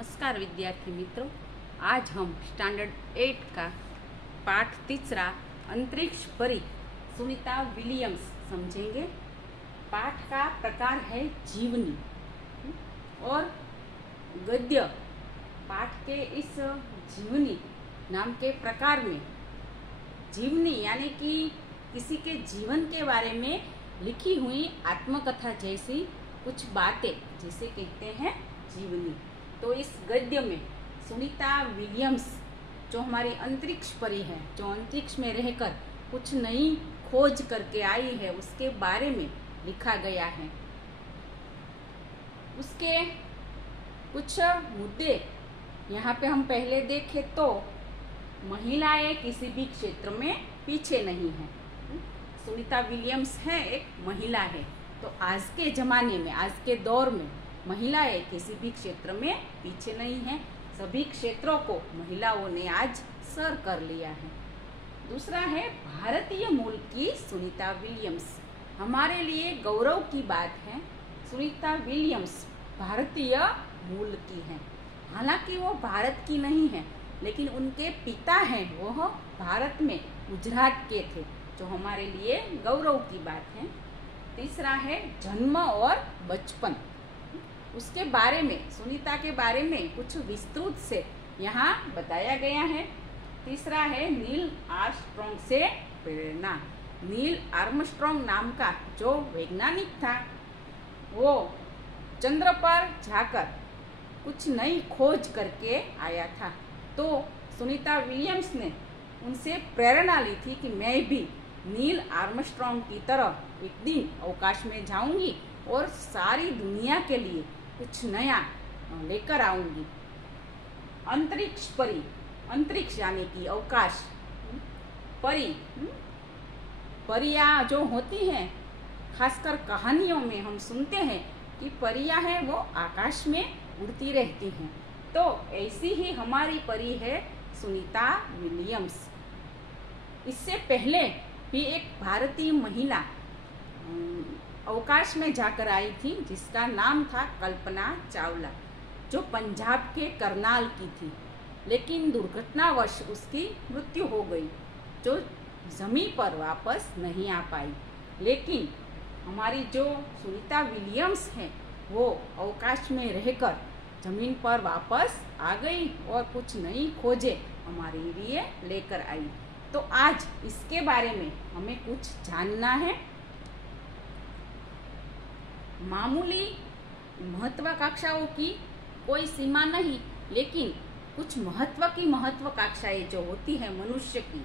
नमस्कार विद्यार्थी मित्रों, आज हम स्टैंडर्ड 8 का पाठ तीसरा अंतरिक्ष परी सुनीता विलियम्स समझेंगे। पाठ का प्रकार है जीवनी और गद्य। पाठ के इस जीवनी नाम के प्रकार में जीवनी यानी कि किसी के जीवन के बारे में लिखी हुई आत्मकथा जैसी कुछ बातें जिसे कहते हैं जीवनी। तो इस गद्य में सुनीता विलियम्स जो हमारी अंतरिक्ष परी है, जो अंतरिक्ष में रहकर कुछ नई खोज करके आई है, उसके बारे में लिखा गया है। उसके कुछ मुद्दे यहाँ पे हम पहले देखें तो महिलाएं किसी भी क्षेत्र में पीछे नहीं हैं। सुनीता विलियम्स है एक महिला है, तो आज के ज़माने में, आज के दौर में महिलाएं किसी भी क्षेत्र में पीछे नहीं हैं। सभी क्षेत्रों को महिलाओं ने आज सर कर लिया है। दूसरा है भारतीय मूल की सुनीता विलियम्स। हमारे लिए गौरव की बात है, सुनीता विलियम्स भारतीय मूल की हैं। हालांकि वो भारत की नहीं है, लेकिन उनके पिता हैं वह भारत में गुजरात के थे, जो हमारे लिए गौरव की बात है। तीसरा है जन्म और बचपन। उसके बारे में, सुनीता के बारे में कुछ विस्तृत से यहाँ बताया गया है। तीसरा है नील आर्मस्ट्रॉन्ग से प्रेरणा। नील आर्मस्ट्रॉन्ग नाम का जो वैज्ञानिक था, वो चंद्र पर जाकर कुछ नई खोज करके आया था। तो सुनीता विलियम्स ने उनसे प्रेरणा ली थी कि मैं भी नील आर्मस्ट्रॉन्ग की तरह एक दिन अवकाश में जाऊंगी और सारी दुनिया के लिए कुछ नया लेकर आऊंगी। अंतरिक्ष परी, अंतरिक्ष यानी कि अवकाश। परी, परियां जो होती हैं, खासकर कहानियों में हम सुनते हैं कि परियां हैं वो आकाश में उड़ती रहती हैं। तो ऐसी ही हमारी परी है सुनीता विलियम्स। इससे पहले भी एक भारतीय महिला अवकाश में जाकर आई थी, जिसका नाम था कल्पना चावला, जो पंजाब के करनाल की थी। लेकिन दुर्घटनावश उसकी मृत्यु हो गई, जो जमीन पर वापस नहीं आ पाई। लेकिन हमारी जो सुनीता विलियम्स है, वो अवकाश में रहकर जमीन पर वापस आ गई और कुछ नई खोजें हमारे लिए लेकर आई। तो आज इसके बारे में हमें कुछ जानना है। मामूली महत्वाकांक्षाओं की कोई सीमा नहीं, लेकिन कुछ महत्व की महत्वाकांक्षाएं जो होती है मनुष्य की,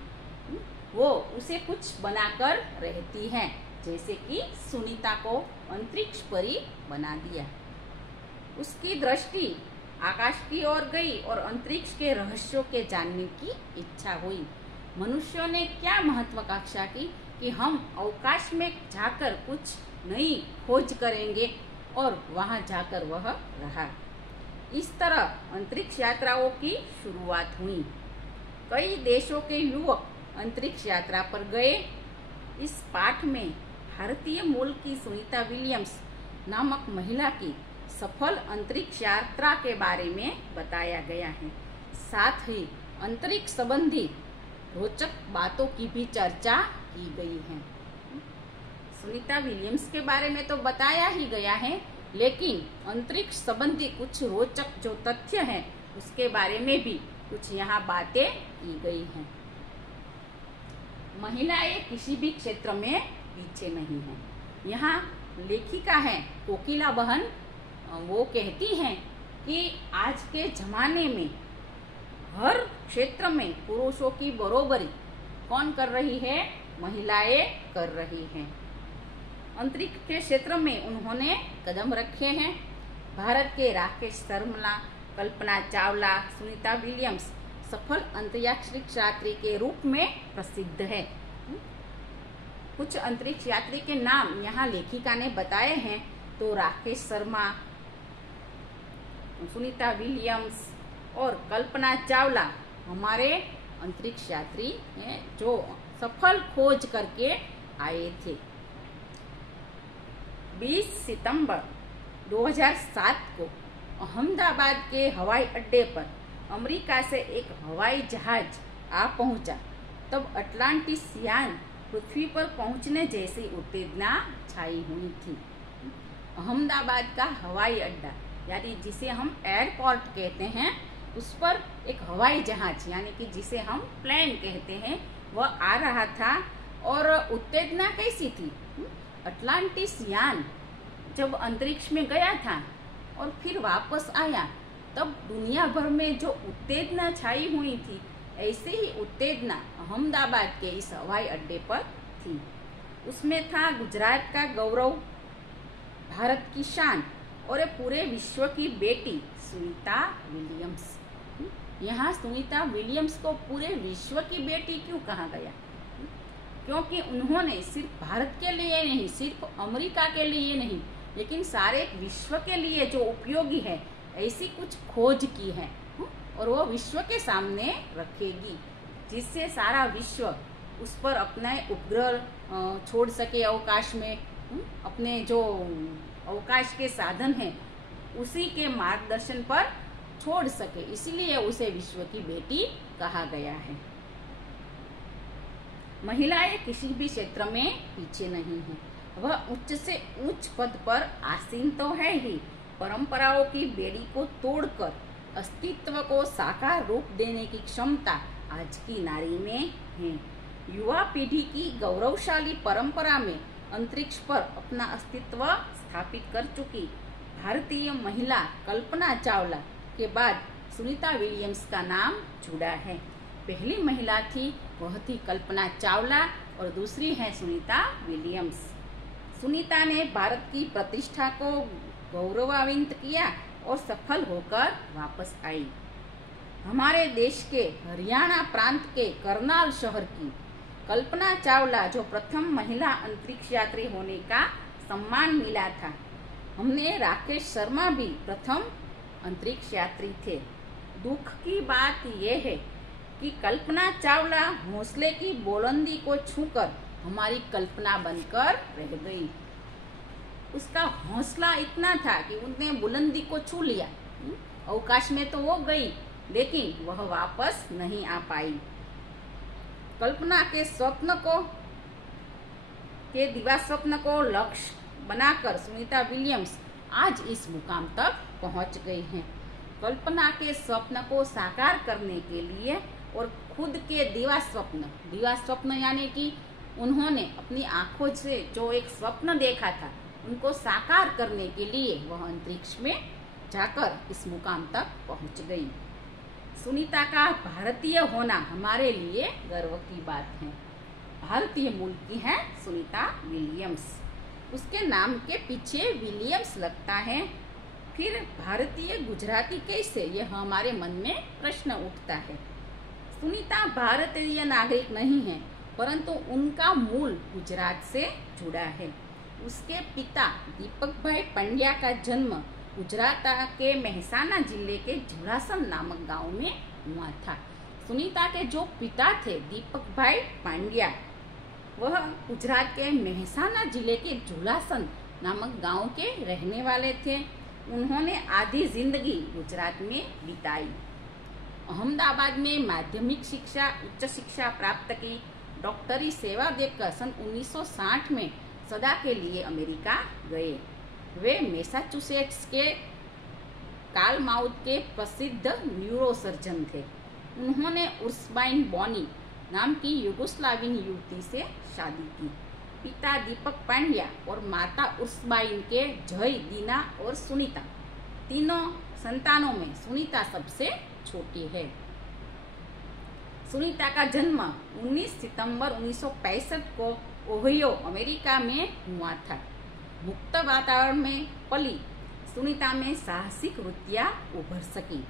वो उसे कुछ बनाकर रहती हैं। जैसे कि सुनीता को अंतरिक्ष परी बना दिया। उसकी दृष्टि आकाश की ओर गई और अंतरिक्ष के रहस्यों के जानने की इच्छा हुई। मनुष्यों ने क्या महत्वाकांक्षा की कि हम अवकाश में जाकर कुछ नई खोज करेंगे, और वहां जाकर वह रहा। इस तरह अंतरिक्ष यात्राओं की शुरुआत हुई। कई देशों के युवक अंतरिक्ष यात्रा पर गए। इस पाठ में भारतीय मूल की सुनीता विलियम्स नामक महिला की सफल अंतरिक्ष यात्रा के बारे में बताया गया है। साथ ही अंतरिक्ष संबंधी रोचक बातों की भी चर्चा की गई है। सुनीता विलियम्स के बारे में तो बताया ही गया है, लेकिन अंतरिक्ष संबंधी कुछ रोचक जो तथ्य हैं, उसके बारे में भी कुछ यहाँ बातें की गई हैं। महिलाएं किसी भी क्षेत्र में पीछे नहीं हैं। यहाँ लेखिका है कोकिला बहन, वो कहती हैं कि आज के जमाने में हर क्षेत्र में पुरुषों की बरोबरी कौन कर रही है? महिलाएं कर रही हैं। अंतरिक्ष के क्षेत्र में उन्होंने कदम रखे हैं। भारत के राकेश शर्मा, कल्पना चावला, सुनीता विलियम्स सफल अंतरिक्ष यात्री के रूप में प्रसिद्ध है। कुछ अंतरिक्ष यात्री के नाम यहाँ लेखिका ने बताए हैं, तो राकेश शर्मा, सुनीता विलियम्स और कल्पना चावला हमारे अंतरिक्ष यात्री हैं, जो सफल खोज करके आए थे। 20 सितंबर 2007 को अहमदाबाद के हवाई अड्डे पर अमेरिका से एक हवाई जहाज आ पहुंचा, तब अटलांटिस यान पृथ्वी पर पहुंचने जैसी उत्तेजना छाई हुई थी। अहमदाबाद का हवाई अड्डा यानी जिसे हम एयरपोर्ट कहते हैं, उस पर एक हवाई जहाज यानी कि जिसे हम प्लेन कहते हैं वह आ रहा था। और उत्तेजना कैसी थी? अटलांटिस यान जब अंतरिक्ष में गया था और फिर वापस आया, तब दुनिया भर में जो उत्तेजना छाई हुई थी, ऐसे ही उत्तेजना अहमदाबाद के इस हवाई अड्डे पर थी। उसमें था गुजरात का गौरव, भारत की शान और पूरे विश्व की बेटी सुनीता विलियम्स। यहाँ सुनीता विलियम्स को पूरे विश्व की बेटी क्यों कहा गया? क्योंकि उन्होंने सिर्फ भारत के लिए नहीं, सिर्फ अमेरिका के लिए नहीं, लेकिन सारे विश्व के लिए जो उपयोगी है ऐसी कुछ खोज की है और वो विश्व के सामने रखेगी, जिससे सारा विश्व उस पर अपने उपग्रह छोड़ सके अवकाश में। अपने जो अवकाश के साधन हैं उसी के मार्गदर्शन पर छोड़ सके, इसीलिए उसे विश्व की बेटी कहा गया है। महिलाएं किसी भी क्षेत्र में पीछे नहीं है, वह उच्च से उच्च पद पर आसीन तो है ही, परंपराओं की बेड़ी को तोड़कर अस्तित्व को साकार रूप देने की क्षमता आज की नारी में है। युवा पीढ़ी की गौरवशाली परंपरा में अंतरिक्ष पर अपना अस्तित्व स्थापित कर चुकी भारतीय महिला कल्पना चावला के बाद सुनीता विलियम्स का नाम जुड़ा है। पहली महिला थी वह थी कल्पना चावला और दूसरी है सुनीता विलियम्स। सुनीता ने भारत की प्रतिष्ठा को गौरवान्वित किया और सफल होकर वापस आई। हमारे देश के हरियाणा प्रांत के करनाल शहर की कल्पना चावला जो प्रथम महिला अंतरिक्ष यात्री होने का सम्मान मिला था। हमने राकेश शर्मा भी प्रथम अंतरिक्ष यात्री थे। दुख की बात यह है कि कल्पना चावला हौसले की बुलंदी को छूकर हमारी कल्पना बनकर रह गई। उसका हौसला इतना था कि उसने बुलंदी को छू लिया। अवकाश में तो वो गई, लेकिन वह वापस नहीं आ पाई। कल्पना के दिवा स्वप्न को लक्ष्य बनाकर सुनीता विलियम्स आज इस मुकाम तक पहुंच गई हैं। कल्पना के स्वप्न को साकार करने के लिए और खुद के दिवा स्वप्न यानी कि उन्होंने अपनी आंखों से जो एक स्वप्न देखा था उनको साकार करने के लिए वह अंतरिक्ष में जाकर इस मुकाम तक पहुंच गई। सुनीता का भारतीय होना हमारे लिए गर्व की बात है। भारतीय मूल की है सुनीता विलियम्स। उसके नाम के पीछे विलियम्स लगता है। फिर भारतीय गुजराती कैसे, यह हमारे मन में प्रश्न उठता है। सुनीता भारतीय नागरिक नहीं है, परंतु उनका मूल गुजरात से जुड़ा है। उसके पिता दीपक भाई पंड्या का जन्म गुजरात के मेहसाना जिले के झुलासन नामक गांव में हुआ था। सुनीता के जो पिता थे दीपक भाई पांड्या, वह गुजरात के मेहसाना जिले के झुलासन नामक गांव के रहने वाले थे। उन्होंने आधी जिंदगी गुजरात में बिताई। अहमदाबाद में माध्यमिक शिक्षा, उच्च शिक्षा प्राप्त की। डॉक्टरी सेवा देकर सन 1960 में सदा के लिए अमेरिका गए। वे मैसाचुसेट्स के कालमाउथ के प्रसिद्ध न्यूरोसर्जन थे। उन्होंने उर्सबाइन बॉनी नाम की युगोस्लावियन युवती से शादी की। पिता दीपक पांड्या और माता उर्सबाइन के जय, दीना और सुनीता, तीनों संतानों में सुनीता सबसे छोटी है। सुनीता का जन्म 19 सितंबर 1965 को ओहियो अमेरिका में हुआ था। मुक्त वातावरण में पली सुनीता में साहसिक वृत्तियां उभर सकी।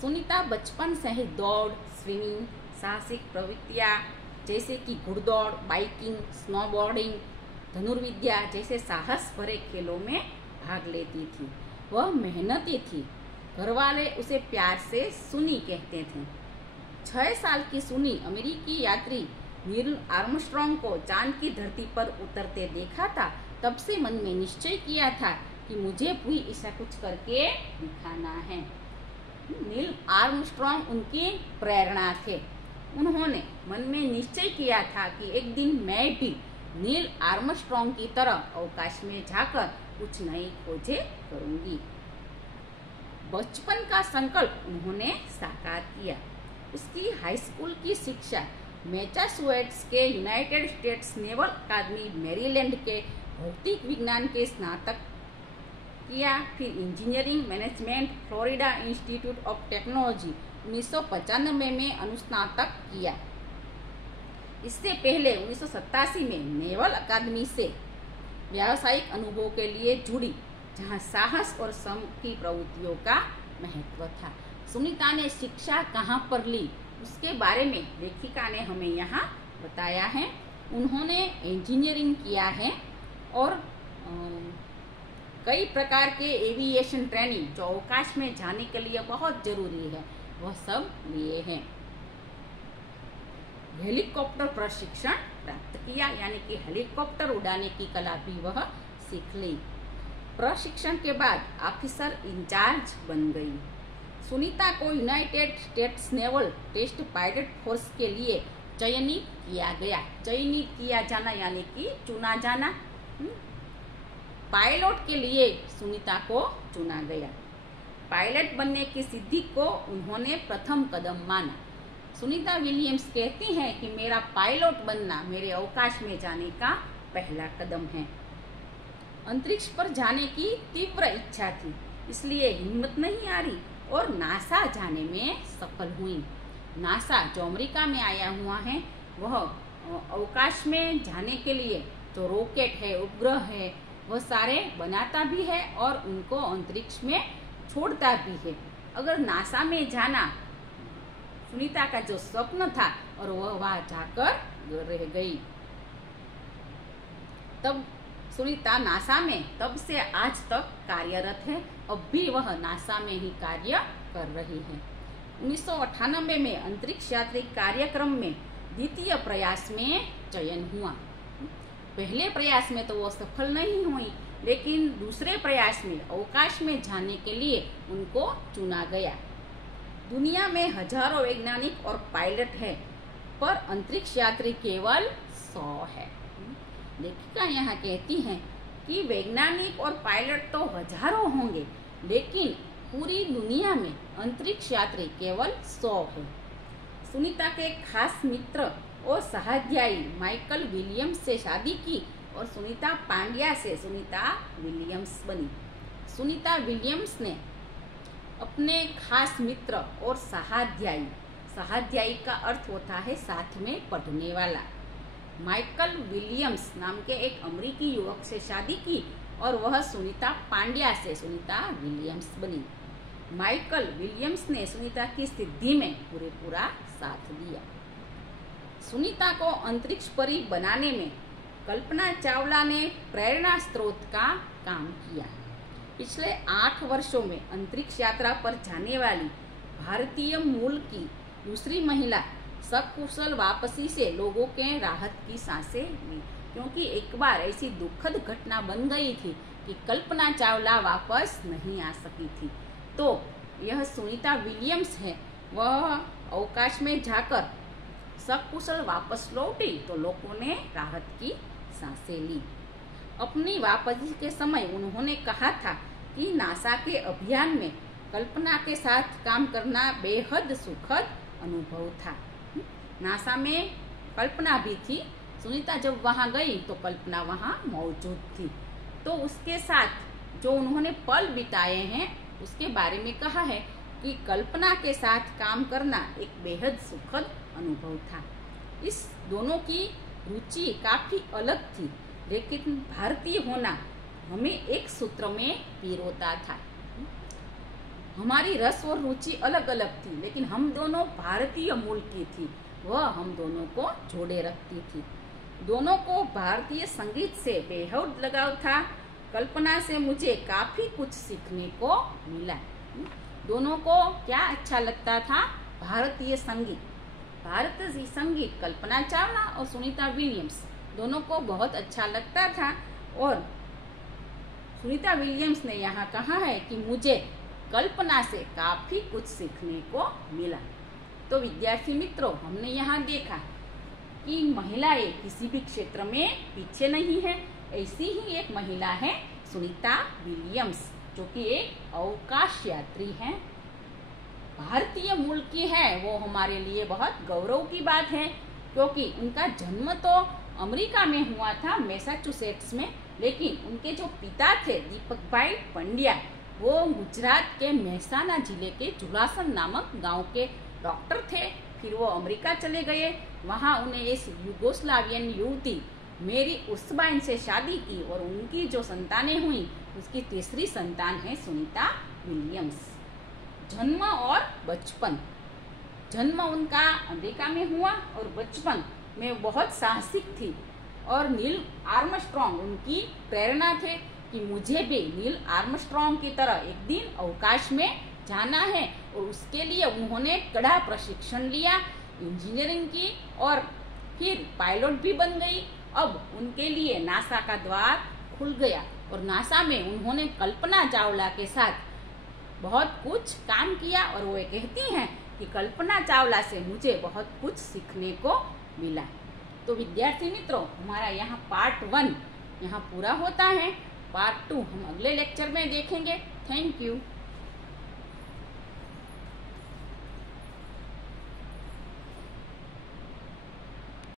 सुनीता बचपन से ही दौड़, स्विमिंग, साहसिक प्रवृत्तियां जैसे कि घुड़दौड़, बाइकिंग, स्नोबोर्डिंग, धनुर्विद्या जैसे साहस भरे खेलों में भाग लेती थी। वह मेहनती थी। घरवाले उसे प्यार से सुनी कहते थे। 6 साल की सुनी अमेरिकी यात्री नील आर्मस्ट्रॉन्ग को चांद की धरती पर उतरते देखा था। तब से मन में निश्चय किया था कि मुझे भी ऐसा कुछ करके दिखाना है। नील आर्मस्ट्रॉन्ग उनकी प्रेरणा थे। उन्होंने मन में निश्चय किया था कि एक दिन मैं भी नील आर्मस्ट्रॉन्ग की तरह अवकाश में जाकर कुछ नई खोजें करूंगी। बचपन का संकल्प उन्होंने साकार किया। उसकी हाई स्कूल की शिक्षा मैसाचुसेट्स के यूनाइटेड स्टेट्स नेवल अकादमी मैरीलैंड के भौतिक विज्ञान के स्नातक किया। फिर engineering management Florida institute of technology 1995 में अनुस्नातक किया। इससे पहले 1987 में नेवल अकादमी से व्यावसायिक अनुभव के लिए जुड़ी, जहां साहस और श्रम की प्रवृत्तियों का महत्व था। सुनीता ने शिक्षा कहाँ पर ली उसके बारे में लेखिका ने हमें यहाँ बताया है। उन्होंने इंजीनियरिंग किया है और कई प्रकार के एविएशन ट्रेनिंग जो अवकाश में जाने के लिए बहुत जरूरी है वह सब लिए हैं। हेलीकॉप्टर प्रशिक्षण प्राप्त किया, यानी कि हेलीकॉप्टर उड़ाने की कला भी वह सीख ली। प्रशिक्षण के बाद ऑफिसर इंचार्ज बन गई। सुनीता को United States naval test pilot force के लिए चयनित किया गया। चयनित किया जाना यानी कि चुना जाना। पायलट के लिए सुनीता को चुना गया। पायलट बनने की सिद्धि को उन्होंने प्रथम कदम माना। सुनीता विलियम्स कहती हैं कि मेरा पायलट बनना मेरे अवकाश में जाने का पहला कदम है। अंतरिक्ष पर जाने की तीव्र इच्छा थी, इसलिए हिम्मत नहीं हारी और नासा जाने में सफल हुई। नासा जो अमेरिका में आया हुआ है वह अवकाश में जाने के लिए जो रॉकेट है, उपग्रह है, वह सारे बनाता भी है और उनको अंतरिक्ष में छोड़ता भी है। अगर नासा में जाना सुनीता का जो स्वप्न था और वह वहां जाकर रह गई। तब सुनीता नासा में तब से आज तक कार्यरत है। अब भी वह नासा में ही कार्य कर रही है। 1998 में अंतरिक्ष यात्री कार्यक्रम में द्वितीय प्रयास में चयन हुआ। पहले प्रयास में तो वो सफल नहीं हुई, लेकिन दूसरे प्रयास में अवकाश में जाने के लिए उनको चुना गया। दुनिया में हजारों वैज्ञानिक और पायलट है, पर अंतरिक्ष यात्री केवल 100 है। लेखिका यहाँ कहती हैं कि वैज्ञानिक और पायलट तो हजारों होंगे, लेकिन पूरी दुनिया में अंतरिक्ष यात्री केवल 100 है। सुनीता के खास मित्र और सहाध्यायी माइकल विलियम्स से शादी की और सुनीता पांड्या से सुनीता विलियम्स बनी। सुनीता विलियम्स ने अपने खास मित्र और सहाध्यायी, सहाध्यायी का अर्थ होता है साथ में पढ़ने वाला, माइकल विलियम्स नाम के एक अमेरिकी युवक से शादी की और वह सुनीता पांड्या से सुनीता विलियम्स बनी। माइकल विलियम्स ने सुनीता की सिद्धि में पूरा साथ दिया। सुनीता को अंतरिक्ष परी बनाने में कल्पना चावला ने प्रेरणा स्रोत का काम किया। पिछले 8 वर्षों में अंतरिक्ष यात्रा पर जाने वाली भारतीय मूल की दूसरी महिला सकुशल वापसी से लोगों के राहत की सांसें ली, क्योंकि एक बार ऐसी दुखद घटना बन गई थी कि कल्पना चावला वापस नहीं आ सकी थी। तो यह सुनीता विलियम्स है, वह अवकाश में जाकर सकुशल वापस लौटी तो लोगों ने राहत की सांसें ली। अपनी वापसी के समय उन्होंने कहा था कि नासा के अभियान में कल्पना के साथ काम करना बेहद सुखद अनुभव था। नासा में कल्पना भी थी। सुनीता जब वहां गई तो कल्पना वहां मौजूद थी। तो उसके साथ जो उन्होंने पल बिताए हैं उसके बारे में कहा है कि कल्पना के साथ काम करना एक बेहद सुखद अनुभव था। इस दोनों की रुचि काफी अलग थी, लेकिन भारतीय होना हमें एक सूत्र में पिरोता था। हमारी रस और रुचि अलग अलग थी, लेकिन हम दोनों भारतीय मूल की थी। वह हम दोनों को जोड़े रखती थी। दोनों को भारतीय संगीत से बेहद लगाव था। कल्पना से मुझे काफी कुछ सीखने को मिला। दोनों को क्या अच्छा लगता था? भारतीय संगीत। भारतीय संगीत कल्पना चावला और सुनीता विलियम्स दोनों को बहुत अच्छा लगता था। और सुनीता विलियम्स ने यहाँ कहा है कि मुझे कल्पना से काफी कुछ सीखने को मिला। तो विद्यार्थी मित्रों, हमने यहाँ देखा कि महिलाएं किसी भी क्षेत्र में पीछे नहीं है। ऐसी ही एक महिला है सुनीता विलियम्स, जो कि एक अवकाश यात्री हैं, भारतीय मूल की है। वो हमारे लिए बहुत गौरव की बात है, क्योंकि उनका जन्म तो अमेरिका में हुआ था, मैसाचुसेट्स में, लेकिन उनके जो पिता थे दीपक भाई पंड्या, वो गुजरात के मेहसाना जिले के जुलासन नामक गांव के डॉक्टर थे। फिर वो अमेरिका चले गए, वहां उन्हें इस युगोस्लावियन युवती मेरी उस्बाइन से शादी की और उनकी जो संतानें हुई, उसकी तीसरी संतान है सुनीता विलियम्स। जन्म और बचपन, जन्म उनका अमेरिका में हुआ और बचपन में बहुत साहसिक थी, और नील आर्मस्ट्रॉन्ग उनकी प्रेरणा थे कि मुझे भी नील आर्मस्ट्रॉन्ग की तरह एक दिन अवकाश में जाना है। और उसके लिए उन्होंने कड़ा प्रशिक्षण लिया, इंजीनियरिंग की और फिर पायलट भी बन गई। अब उनके लिए नासा का द्वार खुल गया और नासा में उन्होंने कल्पना चावला के साथ बहुत कुछ काम किया। और वो कहती हैं कि कल्पना चावला से मुझे बहुत कुछ सीखने को मिला। तो विद्यार्थी मित्रों, हमारा यहाँ पार्ट 1 यहाँ पूरा होता है। पार्ट 2 हम अगले लेक्चर में देखेंगे। Thank you.